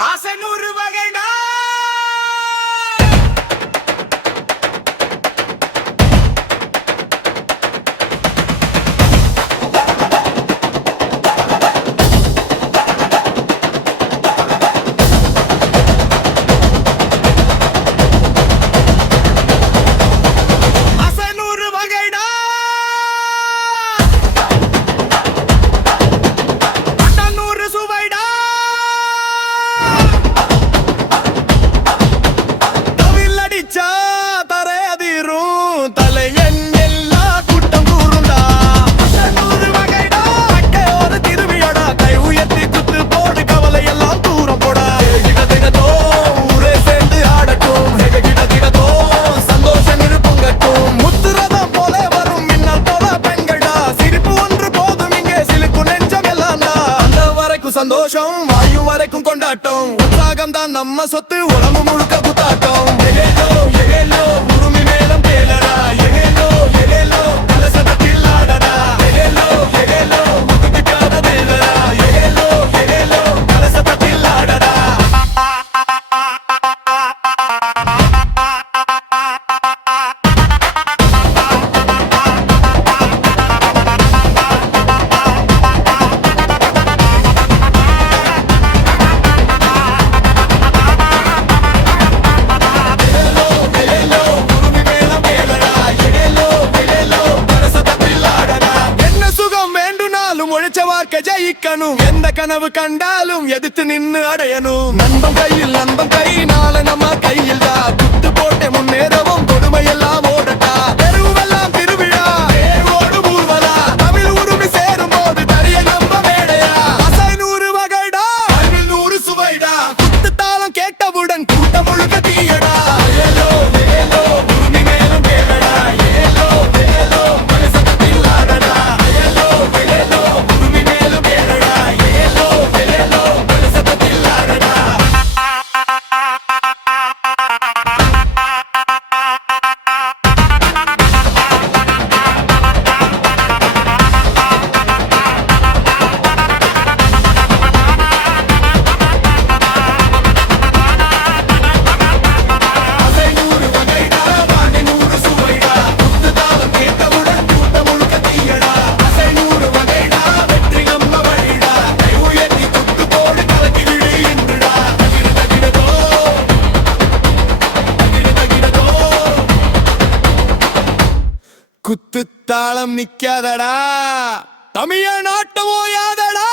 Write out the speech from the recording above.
ஆசை நூறு வகைடா. ஆசை நூறு வகைடா. அட்டா நூறு சுவைடா. தவில் அடிச்சா தரையதிரும் தலையன் எல்லா கூட்டம் கூறுண்டா. ஆசை நூறு வகைடா. அட்டை ஒரு திருவிழா கை உயர்த்தி குத்து போடு கவலை எல்லாம் தூரம் போடா. கிடத்திடத்தோ ஊரே சேர்ந்து ஆடட்டும். கிடத்திடத்தோ சந்தோஷம் பொங்கட்டும். முத்துரதம் போல வரும் மின்னல் போல பெண்கள்டா. சிரிப்பு ஒன்று போதும் இங்கே சிலுக்கு நெஞ்சம் எல்லாம் அந்த வரைக்கும் சந்தோஷம் வாயும் வரைக்கும் கொண்டாட்டம். உற்சாகம் தான் நம்ம சொத்து உடம்பு முழுக்க புத்தாட்டம். எகேலோ எகேலோ உருமி மேலம் தேலடா. எகேலோ எகேலோ கலசத்தில் ஆடடா. எகேலோ எகேலோ முத்துக்காத தேலடா. எகேலோ எகேலோ கலசத்தில் ஆடடா. என்ன சுகம் வேண்டுனாலும் உழைச்ச வாழ்க்கை ஜெயிக்கணும். எந்த கனவு கண்டாலும் எதிர்த்து நின்னு அடையணும். நண்பன் கையில் நண்பன் கை நாள நம்ம கையில் தான். குத்து போட்டு முன்னேறவும் கொடுமை எல்லாம் ஓடட்டா. தெருவெல்லாம் திருவிழா தேரோடு ஊர்வலா. தமிழ் உரிமை சேரும் போது தரிய நம்ம மேடையா. அசை நூறு வகைடா அறிவில் நூறு சுவைடா. குத்து தாளம் கேட்டவுடன் கூட்டம் முழுக்க தீயடா. ஏலோ ஏலோ உரிமை மேலும் கேளடா. ஏலோ ஏலோ கலசத்தில் ஆடடா. ஏலோ ஏலோ உரிமை மேலும் கேளடா. ஏலோ ஏலோ கலசத்தில் ஆடடா. அசை நூறு வகைடா வாணி நூறு சுவைடா. குத்து தாளம் கேட்டவுடன் கூட்டம் முழுக்க தீயடா. அசை நூறு வகைடா வெற்றி நம்ம வழிடா. கை உயர்த்தி குத்து போடு கலக்கி விடு இன்றுடா. தகிடதோ தகிடதோ குத்து தாளம் நிக்காதடா. தமிழ நாட்டம் ஓயாதடா.